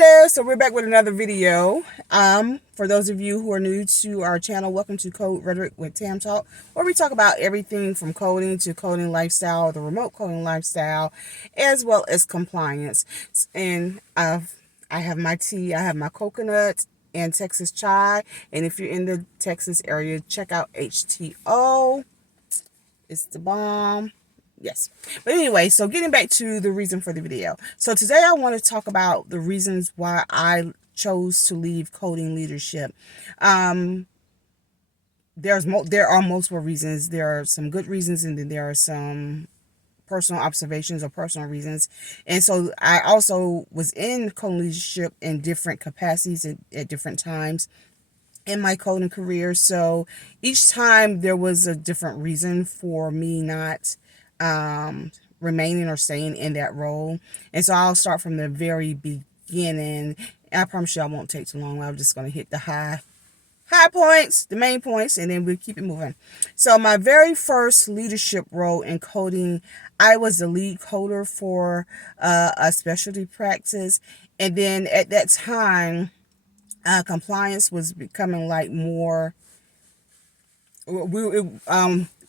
Hello, so we're back with another video. For those of you who are new to our channel, welcome to Code Rhetoric with Tam Talk, where we talk about everything from coding to coding lifestyle, the remote coding lifestyle, as well as compliance. And I have my tea, I have my coconut and Texas chai. And if you're in the Texas area, check out HTO. It's the bomb. Yes. But anyway, so getting back to the reason for the video. So today I want to talk about the reasons why I chose to leave coding leadership. There are multiple reasons. There are some good reasons, and then there are some personal observations or personal reasons. And so I also was in coding leadership in different capacities at different times in my coding career. So each time there was a different reason for me not remaining or staying in that role. And so I'll start from the very beginning. I promise you I won't take too long. I'm just going to hit the high points, the main points, and then we'll keep it moving. So my very first leadership role in coding, I was the lead coder for a specialty practice. And then at that time, compliance was becoming like more,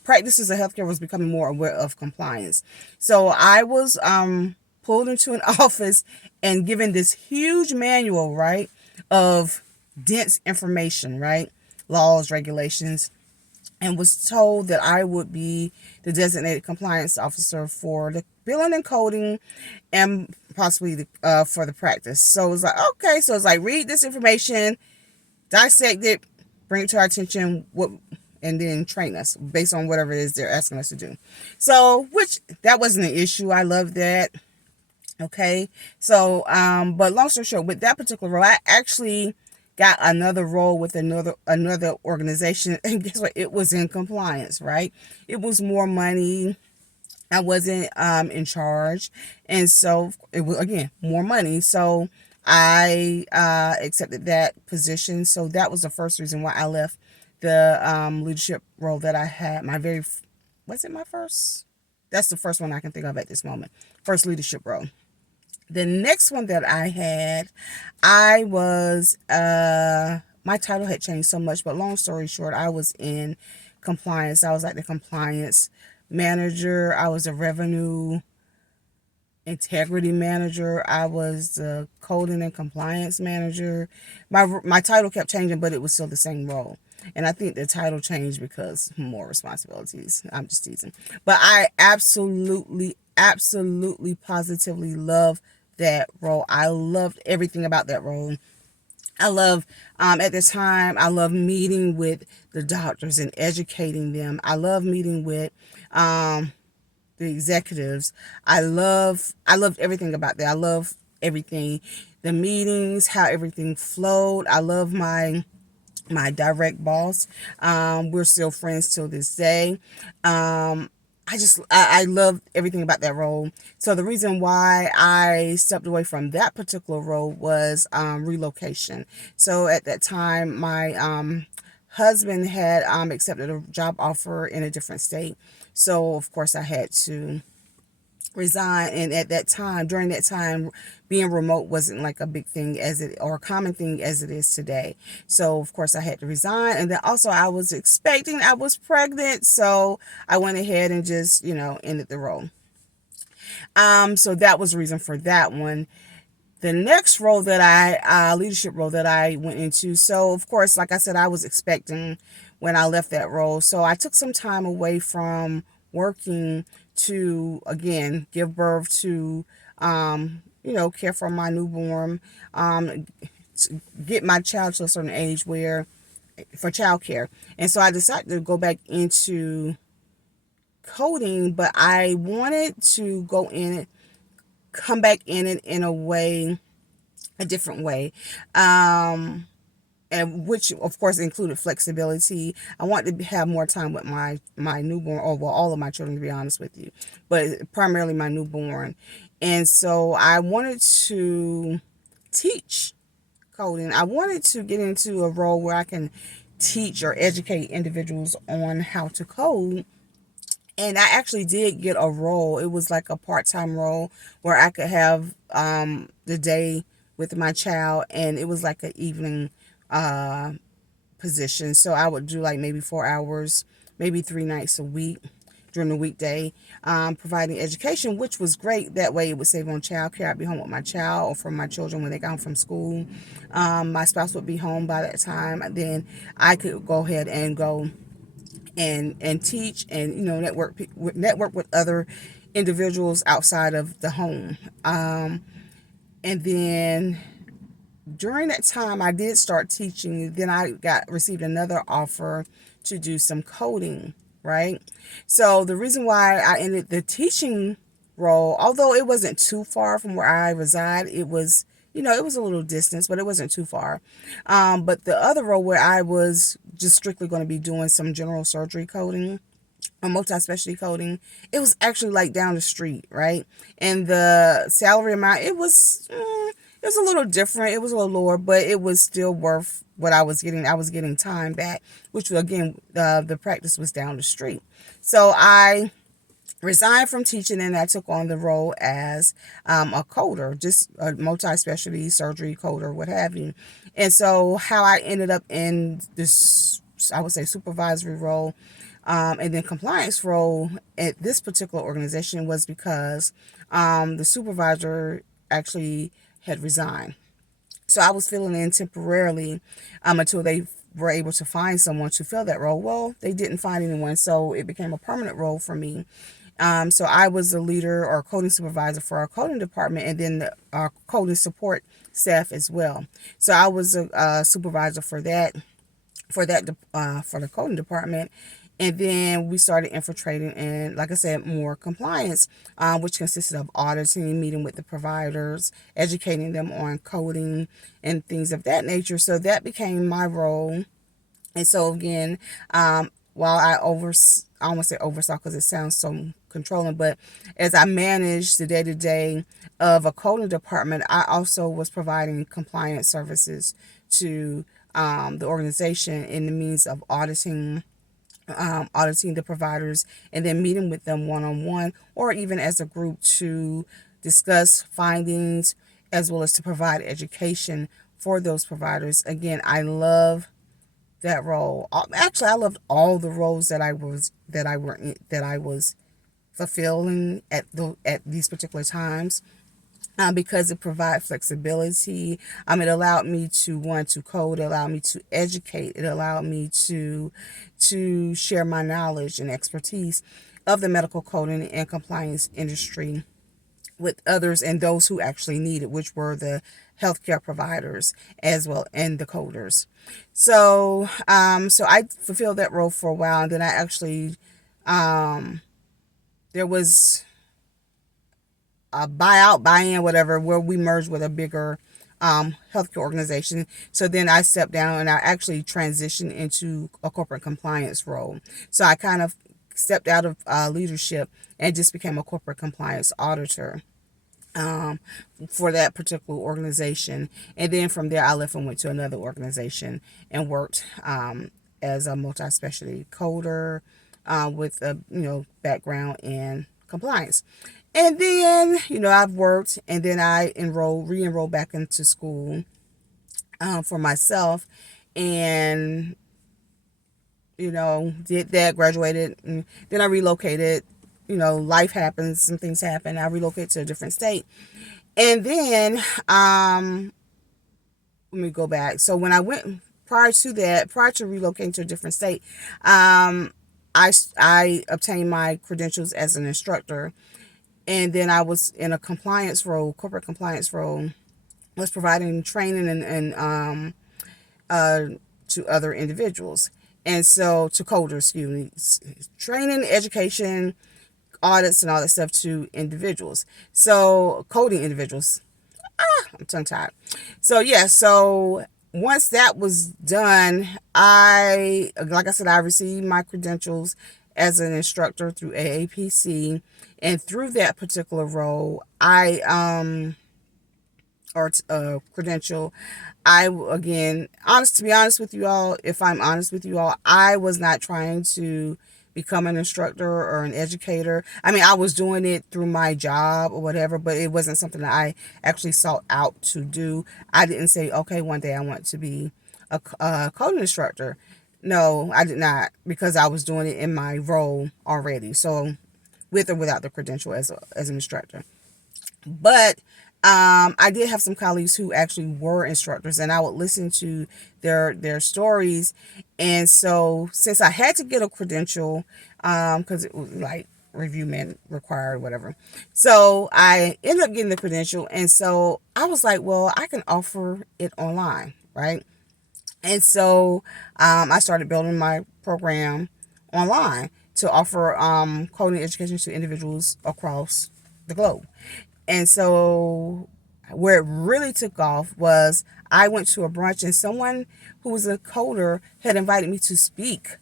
practices of healthcare was becoming more aware of compliance. So I was pulled into an office and given this huge manual, right, of dense information, right, laws, regulations, and was told that I would be the designated compliance officer for the billing and coding and possibly for the practice. So it was like, okay, so it's like, read this information, dissect it, bring it to our attention, and then train us based on whatever it is they're asking us to do. So, which that wasn't an issue. I love that. Okay. So, but long story short, with that particular role, I actually got another role with another organization, and guess what? It was in compliance, right? It was more money. I wasn't in charge, and so it was, again, more money. So I accepted that position. So that was the first reason why I left the leadership role that I had. Was it my first? That's the first one I can think of at this moment. First leadership role. The next one that I had, I was, my title had changed so much, but long story short, I was in compliance. I was like the compliance manager. I was a revenue integrity manager. I was the coding and compliance manager. My title kept changing, but it was still the same role. And I think the title changed because more responsibilities. I'm just teasing. But I absolutely, positively love that role. I loved everything about that role. I love, at the time, I love meeting with the doctors and educating them. I love meeting with the executives. I loved everything about that. I love everything, the meetings, how everything flowed. I love my direct boss. We're still friends till this day. I love everything about that role. So the reason why I stepped away from that particular role was relocation. So at that time, my husband had accepted a job offer in a different state. So of course I had to resign. And at that time, during that time, being remote wasn't like a big thing or a common thing as it is today. So of course I had to resign. And then also I was pregnant. So I went ahead and just, ended the role. So that was the reason for that one. The next role that leadership role that I went into. So of course, like I said, I was expecting when I left that role. So I took some time away from working to, again, give birth to, care for my newborn, get my child to a certain age for childcare. And so I decided to go back into coding, but I wanted to come back in it in a different way. And which of course included flexibility. I wanted to have more time with my newborn, or well, all of my children, to be honest with you, but primarily my newborn. And so I wanted to teach coding. I wanted to get into a role where I can teach or educate individuals on how to code. And I actually did get a role. It was like a part-time role where I could have the day with my child, and it was like an evening position. So I would do like maybe 4 hours, maybe 3 nights a week during the weekday, providing education, which was great. That way it would save on childcare. I'd be home with my child or from my children when they got home from school. My spouse would be home by that time. Then I could go ahead and go and teach and network with other individuals outside of the home. And then during that time, I did start teaching. Then I received another offer to do some coding, right? So the reason why I ended the teaching role, although it wasn't too far from where I reside, it was, it was a little distance, but it wasn't too far. But the other role where I was just strictly going to be doing some general surgery coding, a multi-specialty coding, it was actually like down the street, right? And the salary amount, it was a little different. It was a little lower, but it was still worth what I was getting. I was getting time back, which again, the practice was down the street. So I resigned from teaching and I took on the role as a coder, just a multi-specialty surgery coder, what have you. And so how I ended up in this, I would say, supervisory role, and then compliance role at this particular organization was because the supervisor actually had resigned. So I was filling in temporarily until they were able to find someone to fill that role. Well, they didn't find anyone, so it became a permanent role for me. So I was the leader or coding supervisor for our coding department, and then our coding support staff as well. So I was a supervisor for that, for the coding department. And then we started infiltrating and, like I said, more compliance, which consisted of auditing, meeting with the providers, educating them on coding and things of that nature. So that became my role. And so again, while I almost say oversaw because it sounds so controlling, but as I managed the day-to-day of a coding department, I also was providing compliance services to the organization in the means of auditing the providers and then meeting with them one-on-one or even as a group to discuss findings as well as to provide education for those providers. Again, I love that role. Actually, I loved all the roles that I was fulfilling at these particular times. Because it provides flexibility. It allowed me to want to code, it allowed me to educate, it allowed me to share my knowledge and expertise of the medical coding and compliance industry with others and those who actually need it, which were the healthcare providers as well and the coders. So I fulfilled that role for a while, and then I actually there was a buy-in, whatever, where we merged with a bigger healthcare organization. So then I stepped down and I actually transitioned into a corporate compliance role. So I kind of stepped out of leadership and just became a corporate compliance auditor for that particular organization. And then from there, I left and went to another organization and worked as a multi-specialty coder with a background in compliance. And then, I've worked and then I re-enrolled back into school for myself and, did that, graduated, and then I relocated. Life happens, some things happen. I relocated to a different state. And then, let me go back. So when I went, prior to relocating to a different state, I obtained my credentials as an instructor. And then I was in a compliance role, corporate compliance role, was providing training and to other individuals. And so to coders, excuse me, training, education, audits and all that stuff to individuals. So coding individuals. I'm tongue tied. So once that was done, like I said, I received my credentials as an instructor through AAPC, and through that particular role, credential, to be honest with you all, if I'm honest with you all, I was not trying to become an instructor or an educator. I mean, I was doing it through my job or whatever, but it wasn't something that I actually sought out to do. I didn't say, okay, one day I want to be a coding instructor. No, I did not, because I was doing it in my role already. So with or without the credential as an instructor. But I did have some colleagues who actually were instructors, and I would listen to their stories. And so, since I had to get a credential, because it was like review man required, whatever. So I ended up getting the credential, and so I was like, well, I can offer it online, right? And so I started building my program online to offer coding education to individuals across the globe. And so where it really took off was I went to a brunch, and someone who was a coder had invited me to speak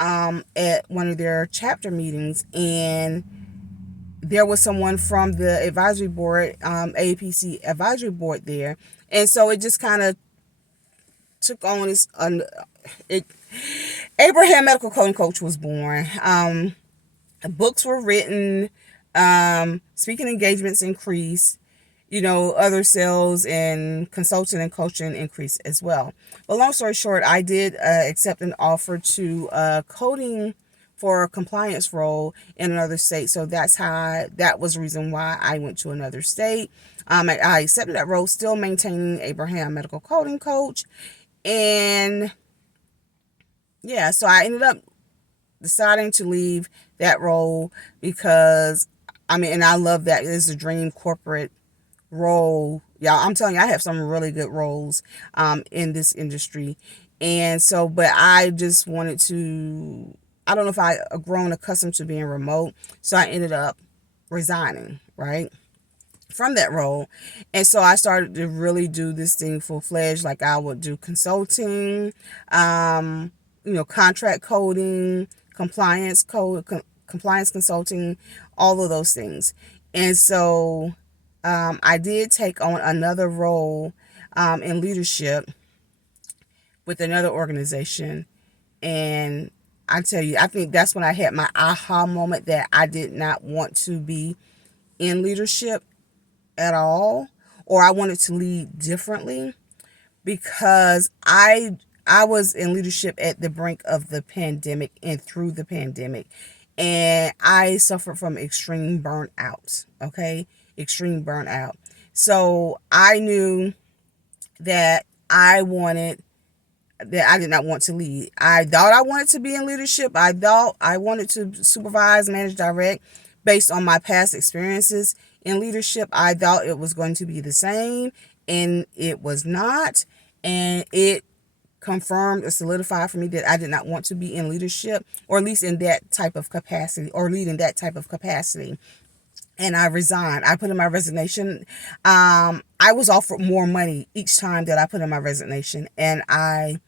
at one of their chapter meetings. And there was someone from the advisory board, AAPC advisory board there. And so it just kind of took on this, Abraham Medical Coding Coach was born. Books were written, speaking engagements increased, other sales and consulting and coaching increased as well. But long story short, I did accept an offer to coding for a compliance role in another state. So that was the reason why I went to another state. I accepted that role, still maintaining Abraham Medical Coding Coach. And yeah, so I ended up deciding to leave that role because, and I love that. It's a dream corporate role. Yeah, I'm telling you, I have some really good roles in this industry. And so, but I just wanted to, I don't know if I grown accustomed to being remote. So I ended up resigning, right, from that role. And so I started to really do this thing full-fledged. Like I would do consulting, contract coding, compliance consulting, all of those things. And so I did take on another role in leadership with another organization. And I tell you, I think that's when I had my aha moment that I did not want to be in leadership at all, or I wanted to lead differently, because I was in leadership at the brink of the pandemic and through the pandemic, and I suffered from extreme burnout. Okay, extreme burnout. So I knew that I did not want to lead. I thought I wanted to be in leadership. I thought I wanted to supervise, manage, direct, based on my past experiences in leadership. I thought it was going to be the same, and it was not. And it confirmed or solidified for me that I did not want to be in leadership, or at least in that type of capacity, or leading that type of capacity. And I resigned. I put in my resignation. I was offered more money each time that I put in my resignation, and I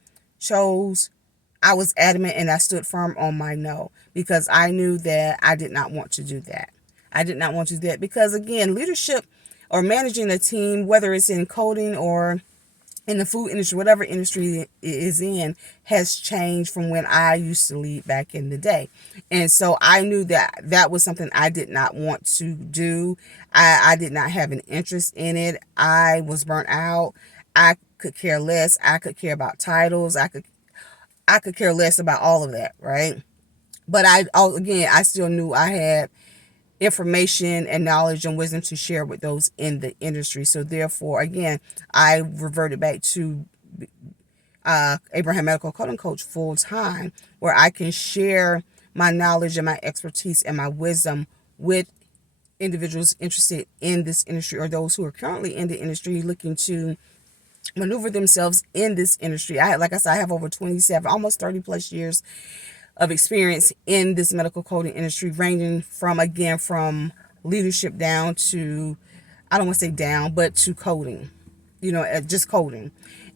was adamant, and I stood firm on my no, because I knew that I did not want to do that. I did not want to do that because, again, leadership or managing a team, whether it's in coding or in the food industry, whatever industry it is in, has changed from when I used to lead back in the day. And so I knew that that was something I did not want to do. I did not have an interest in it. I was burnt out. I could care less. I could care about titles. I could care less about all of that, right? But I still knew I had information and knowledge and wisdom to share with those in the industry. So therefore, again, I reverted back to Abraham Medical Coding Coach full time, where I can share my knowledge and my expertise and my wisdom with individuals interested in this industry, or those who are currently in the industry looking to maneuver themselves in this industry. Like I said, I have over 27, almost 30 plus years of experience in this medical coding industry, ranging from leadership down to, I don't want to say down, but to coding, just coding.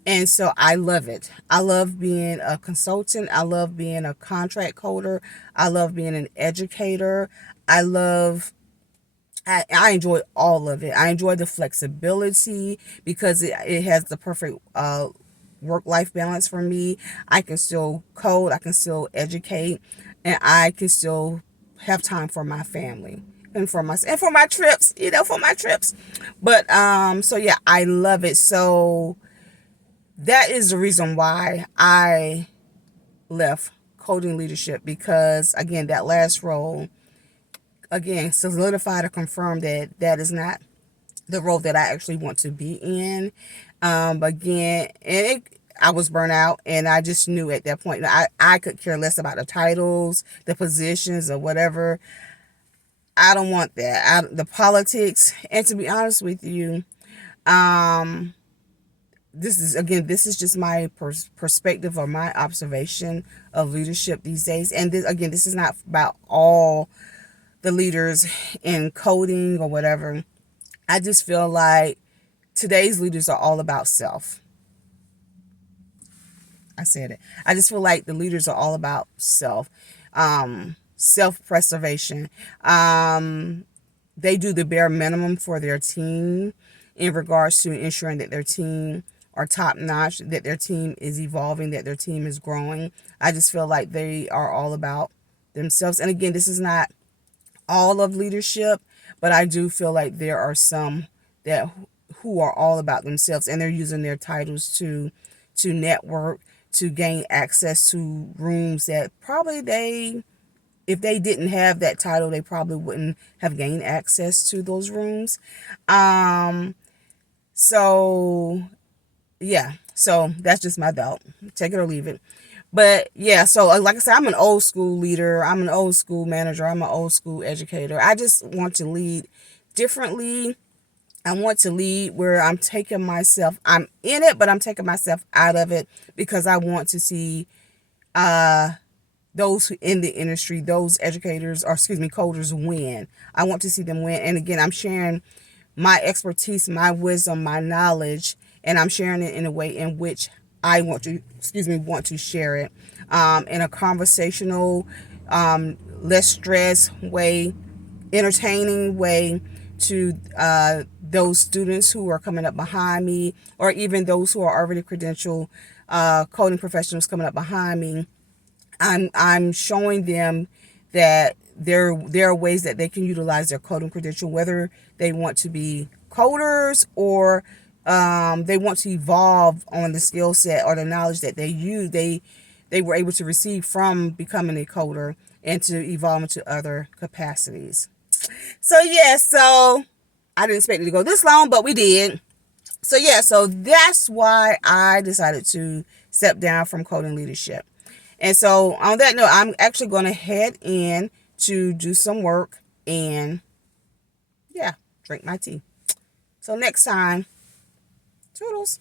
And so I love it. I love being a consultant. I love being a contract coder. I love being an educator. I enjoy all of it. I enjoy the flexibility because it has the perfect work-life balance for me. I can still code. I can still educate. and I can still have time for my family and for my trips, for my trips. But so yeah, I love it. So that is the reason why I left coding leadership, because again, that last role again solidified or confirmed that that is not the role that I actually want to be in. Again, I was burnt out, and I just knew at that point I could care less about the titles, the positions, or whatever. I don't want that. The politics, and to be honest with you, um, this is just my perspective or my observation of leadership these days. And this is not about all the leaders in coding or whatever. I just feel like today's leaders are all about self. I said it. I just feel like the leaders are all about self-preservation. They do the bare minimum for their team in regards to ensuring that their team are top notch, that their team is evolving, that their team is growing. I just feel like they are all about themselves. And again, this is not all of leadership, but I do feel like there are some that who are all about themselves, and they're using their titles to network, to gain access to rooms that probably if they didn't have that title, they probably wouldn't have gained access to those rooms. So yeah, so that's just my thought. Take it or leave it. But yeah, so like I said, I'm an old school leader. I'm an old school manager. I'm an old school educator. I just want to lead differently. I want to lead where I'm in it, but I'm taking myself out of it, because I want to see those in the industry, those educators, or excuse me, coders win. I want to see them win. And again, I'm sharing my expertise, my wisdom, my knowledge, and I'm sharing it in a way in which I want to share it, in a conversational, less stress way, entertaining way, to those students who are coming up behind me, or even those who are already credentialed coding professionals coming up behind me. I'm showing them that there are ways that they can utilize their coding credential, whether they want to be coders or they want to evolve on the skill set or the knowledge that they were able to receive from becoming a coder, and to evolve into other capacities. So yeah, so I didn't expect it to go this long, but we did. So yeah, so that's why I decided to step down from coding leadership. And so on that note, I'm actually going to head in to do some work and yeah, drink my tea. So next time, toodles.